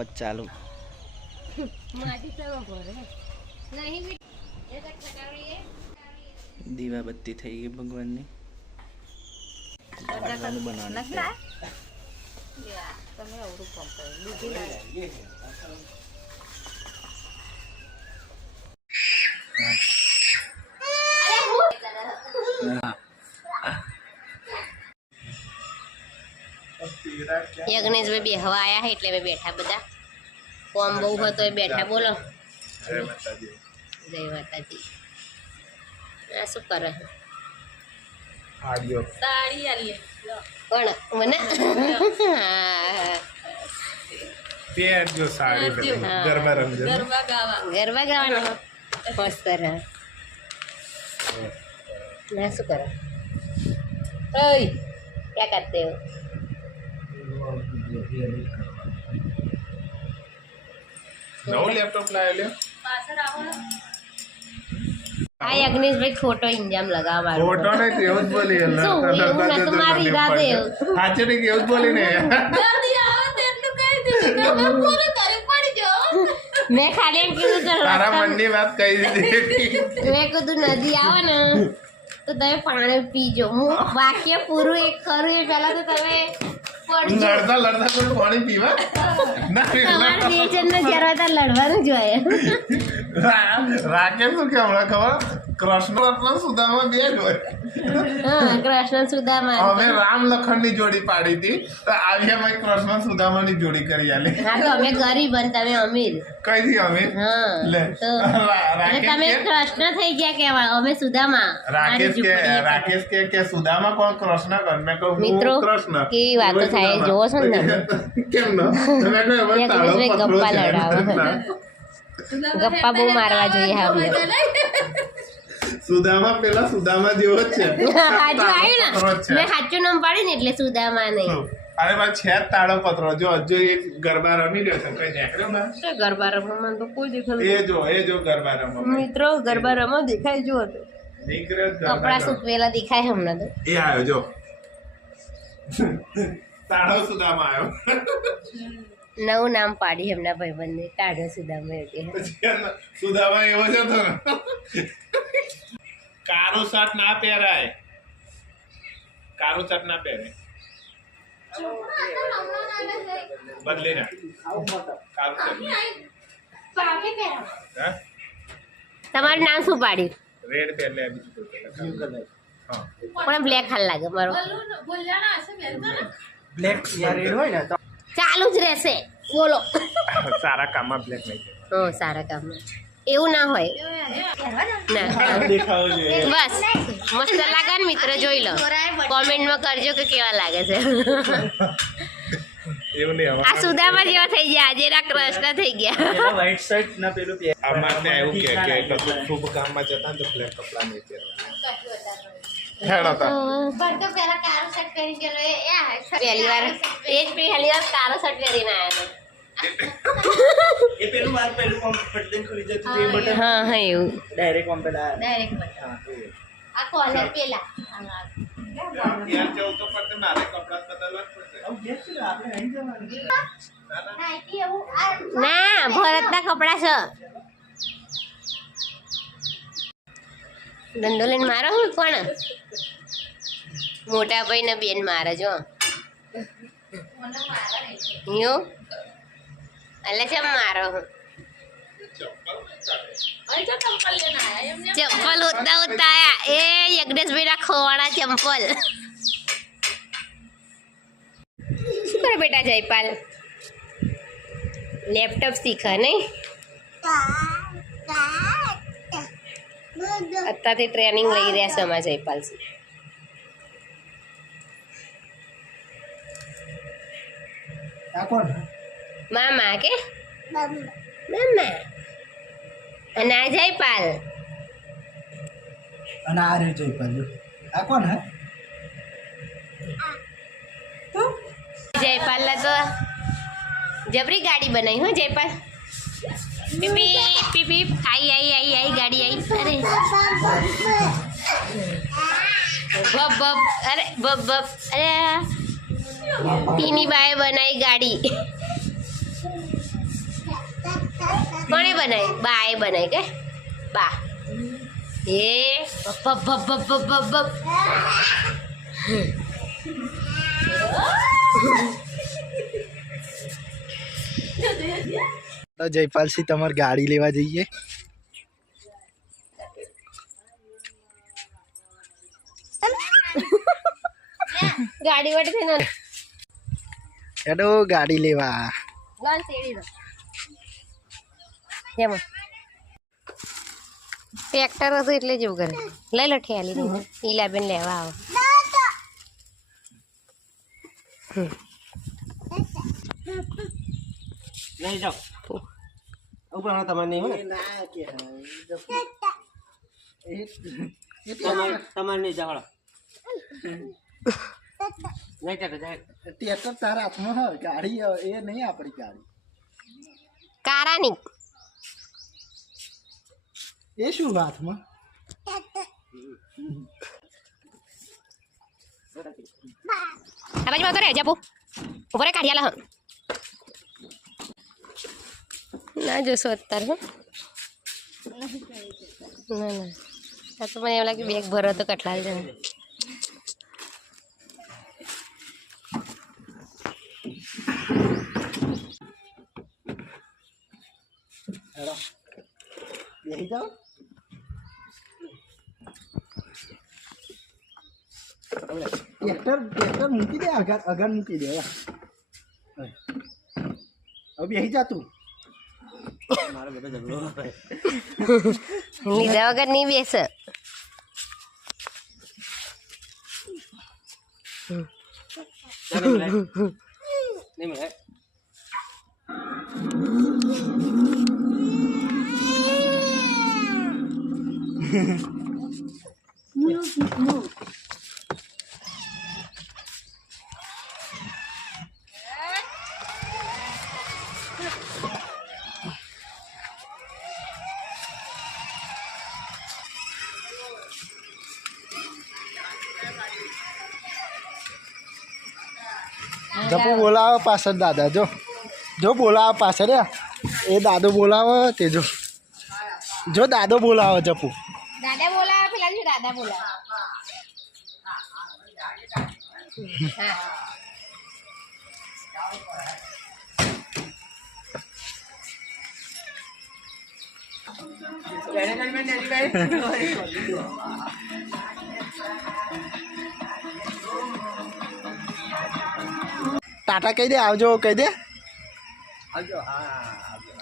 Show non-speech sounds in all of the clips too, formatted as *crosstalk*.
ચાલુ માટી તો ભરે નહીં બી એ તો ખટાવીએ દીવા બત્તી થઈ ગઈ ભગવાનની લાડવાનું બનાવવાનું છે. તમે અવરું કામ કરો બીજી લાગે હા. યજ્ઞેશભાઈ બેહવા આયા છે એટલે અમે બેઠા બધા કોમ બહુ હતો એ બેઠા બોલો જય માતાજી આ શું કરે છે? સાડી આલી કોણ મને હા. પહેરજો સાડી પેલી હા. ગરબા રમજો ને. ગરબા ગાવાના મસ્ત રહે ના શું કરો ઓય ક્યાં કરતે હો નવું લેપટોપ લાવ્યો લ્યો. આ યજ્ઞેશભાઈ ખોટો ફોટો ને કેવું જ બોલી એટલે શું? એવું લડતા નતું મારી તકલીફ એવું. સાચું ને કેવું જ બોલી ને મેં ખાલી એમ કીધું કે તારા મનની વાત કહી દીધી. મેં કીધું નદી આવે ને. તો તમે પાણી પીજો. હું વાક્ય પૂરું એક કરું એ પહેલા તો તમે લડતા લડતા કોઈ પાણી પીવા. ના તમારે બે જણને જ્યારે લડવાનું જ રાકેશ શું કેમ ખબર? કૃષ્ણ સુદામા બે જ હોય કૃષ્ણ સુદામા. અમે રામ લખનની જોડી પાડી હતી. તો આવ્યા અમે કૃષ્ણ સુદામા ની જોડી કરી આલી. હા તો અમે ગરીબ અને તમે અમીર. કઈ થી લે. *laughs* કૃષ્ણ થઈ ગયા કેવા? અમે સુદામા. રાકેશ કે રાકેશ કે કે સુદામા કોણ? કૃષ્ણ કોણ? મેં કહું મિત્રો, કૃષ્ણ. કેવી વાતો થાય. જોવો છો ને *laughs* કેમ ન? તમે કહો હવે તાળો ગપ્પા લડાવ. *laughs* ગપ્પા બહુ મારવા જોઈએ હા સુદામા પેલા સુદામા જેવો જ છે. *laughs* સાચું આવ્યું ને? મેં સાચું નામ પાડ્યું ને એટલે સુદામા નહીં અરે બા છે જ તાળો પથરો જો હજુ એ ગરબા રમી રહ્યો છે કઈ ના ગરબા રમવામાં તો કોઈ દેખાય એ જો એ જો ગરબા રમવા મિત્રો ગરબા રમવા દેખાય જો કપડા સુકવેલા દેખાય હમણાં તો. એ આવ્યો જો. તાળો સુદામા આવ્યો નવું નામ પાડી એમના ભાઈબંધને કાઢો સુદામા સુદામા એવો જ હતો ને. કારો શર્ટ ના પહેરાય. કારો શર્ટ ના પહેરે. બદલે ના. કારો શર્ટ તમારું નામ શું પાડ્યું? રેડ પહેર બીજું કોઈ પહેર. હા. પણ બ્લેક હાલ લાગે મારો. બ્લેક રેડ હોય ને ચાલુ જ રહેશે. બોલો. *laughs* સારા કામમાં બ્લેક નહીં સારા કામમાં. એવું ના હોય. ના. બસ. મસ્ત લાગે ને મિત્ર જોઈ લો. કોમેન્ટમાં કરજો કે કેવા લાગે છે. આ સુદામા જેવા થઈ ગયા. આજે ના કૃષ્ણ થઈ ગયા. પેલા શર્ટ ના પેલું પહેર અમારે એવું કે કે કશું કામમાં જતા તો બ્લેક કપડા નહીં પહેરવાના. પહેલી વાર. એ જ પહેલી વાર કારો શર્ટ પહેરીને આવ્યા પેલું વાર પેલું આમ ફટલીને ખુલી જતું હતું એ બટન. હા હા એવું. ડાયરેક્ટ આમ પેલા હા, આ કોલર પેલા. ત્યાં જવું તો પડશે મારે કપડા બદલવા જ પડશે. આવું ઘેર છે ને, આપણે અહીં જવાનું. ના ભરતના કપડા છે. ધંધો લઈને મારો હું પણ મોટા ભાઈ ને બેન મારે જો. યો. એટલે છે મારો હું? ચંપલ ઉતતા ઉતતા એ યજ્ઞેશભાઈ ના ખોવાડા ચંપલ. શું કરે બેટા જયપાલ? લેપટોપ શીખે નહીં? અત્યારથી ટ્રેનિંગ લઈ રહ્યા છે અમારા જયપાલ સિંહ મામા કે? મામા. अनाजय पाल। अनाजय पाल। आ कौन है? जयपाल ला तो जबरी गाड़ी बनाई हूँ जयपाल. पीपी पीपी आई आई आई आई गाड़ी आई. अरे. बब बब अरे बब बब. अरे. तीनी बाय बनाई गाड़ी. કોણે બનાવી બા એ બનાવી કે બા એ બપ બપ બપ બપ બપ બપ તો જયપાલસિંહ તમારે ગાડી લેવા જઈએ ગાડી વાળી થઈને હેડો ગાડી લેવા જેમાં ટ્રેક્ટર હતું એટલે જેવું કરે લઈ લો ઠેલી ઈલાબેન લેવા આવો લઈ જાઓ. ઉપર હા તમારે નહીં હોય તમારે તમારે નહીં ચાલો ટ્રેક્ટર તારા હાથમાં હોય ગાડી એ નહીં આપણી ગાડી. કારાની. એ શું હાથમાં આ બાજુ તો રે જપુ ઉપર રે કાઢિયા લહ ના જોશો અત્યારે હો ના ના આ તો મને એમ લાગે બેગ ભરો તો કટલા જ હેડો બેસી જાઓ ટ્રેક્ટર ટ્રેક્ટર મૂકી દે અગાર અગાર મૂકી દે હવે હવે બેસી જા તું મારો બેટો ઝઘડો ના થાય લીધા વગર નહીં બેસ નહીં મળે નહીં મળે પાછળ દાદા જો જો બોલાવો પાછળ રે એ દાદો બોલાવો તે જો જો દાદો બોલાવો જપુ દાદા બોલાવે પેલા શું દાદા બોલાવે ટાટા કહી દે આવજો કહી દે આવજો હા આવજો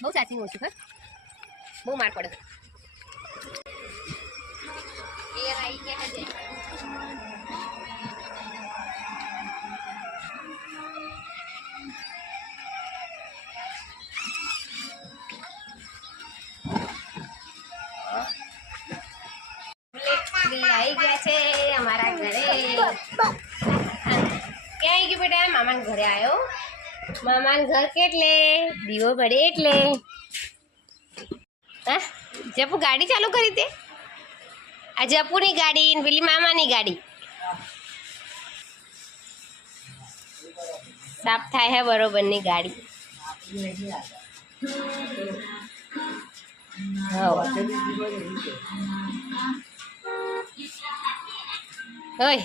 બહુ સાચી હું છું હા બહુ માર પડે એ રાઈ ગયા છે બુલેટલી આવી ગયા છે અમારા ઘરે ક્યાં આવી ગયું બેટા મામાના ઘરે આવ્યો મામાના ઘર કેટલે દીવો પડે એટલે હા જપુ ગાડી ચાલુ કરી દે આ જપુની ગાડી ને પેલી મામાની ગાડી સાફ થાય હે બરોબરની ગાડી હોય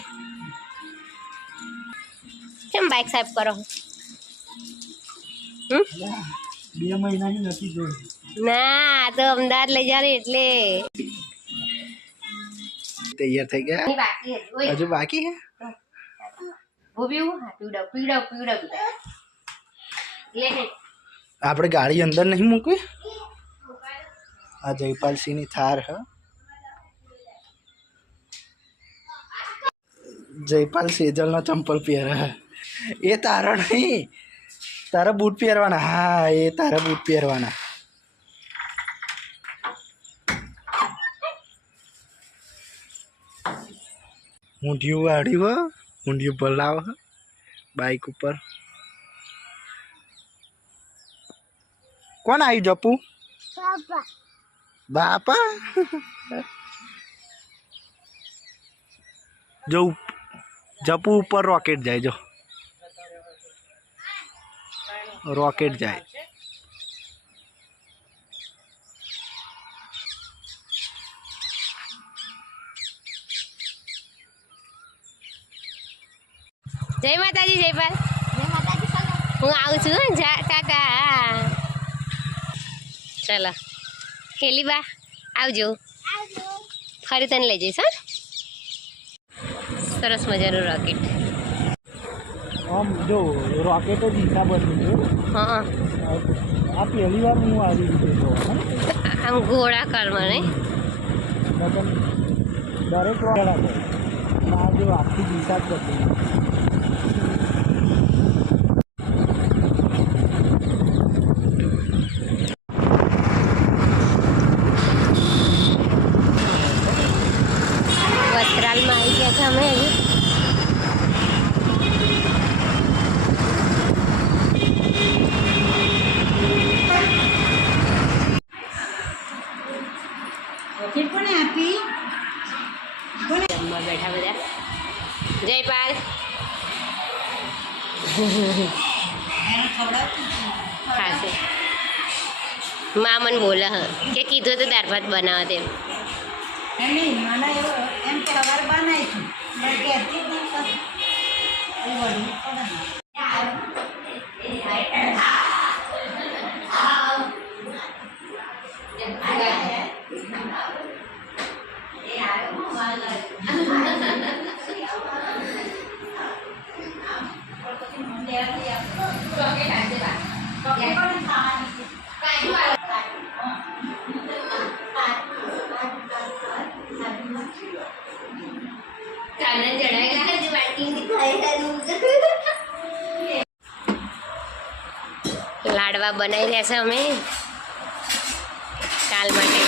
કેમ બાઇક સાફ કરો હમ બે મહિનાની નથી જોઈ ના તો અમદાવાદ લઈ જાવ એટલે. તૈયાર થઈ ગયા? બાકી હજુ બાકી હે? ને. આપણે ગાડી અંદર નહીં મૂકવી? આ જયપાલસિંહની થાર હ. જયપાલ સેજલનો ચંપલ પહેરે. એ તારો નહીં. તારા બૂટ પહેરવાના. હા એ તારા બૂટ પહેરવાના. ઊંધિયું વાળ્યું ઊંધિયું ભલાવ બાઇક ઉપર. કોણ આવી જપુ બાપા. જો જપુ ઉપર રોકેટ જાય જો. રોકેટ જાય જય માતાજી જયપાલ હું આવું છું હો. જા ટાટા ચલો હેલી બા આવજો ફરી તને લઈ જઈશ હા સરસ મજાનું રોકેટ આમ જો રોકેટ જ દિશા બદલી છે હા. આ પહેલી વાર હું આવી રીતે આમ ગોળાકારમાં નહીં દરેક રોકેટ હતો આ જો આખી દિશા જ મા મને બોલે હ કે કીધું તો દાળ ભાત બનાવો તેમ લાડવા બનાવી રહ્યા છે અમે. કાલ માટે.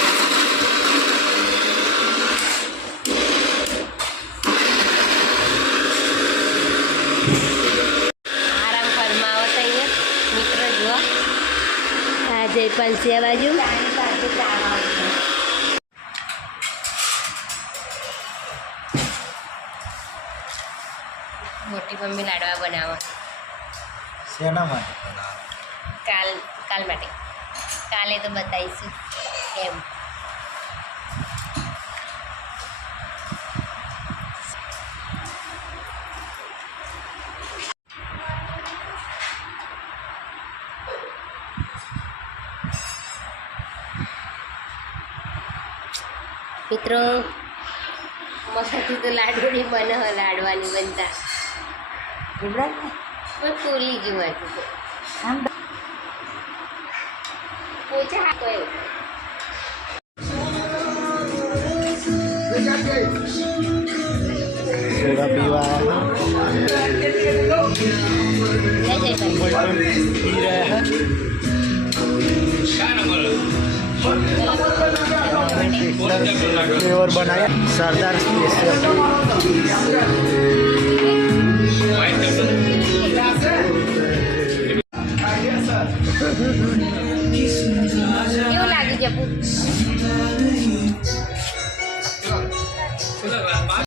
આરામ ફરમાવો તો અહીંયા. મિત્ર જુઓ. પંચ્યા જયપાલ આ બાજુ મોટી મમ્મી લાડવા બનાવો શેના માટે? કાલ કાલ માટે. કાલે તો બતાવીશું એમ. મિત્રો મસાથી તો લાડવાની બને હે લાડવાની બનતા. ગભરાય ફૂલી ગયું હતું આમ પોચા હા એવું સોડા પીવા પી રહ્યા ફ્લેવર બનાવ્યા સરદાર સ્પેશિયલ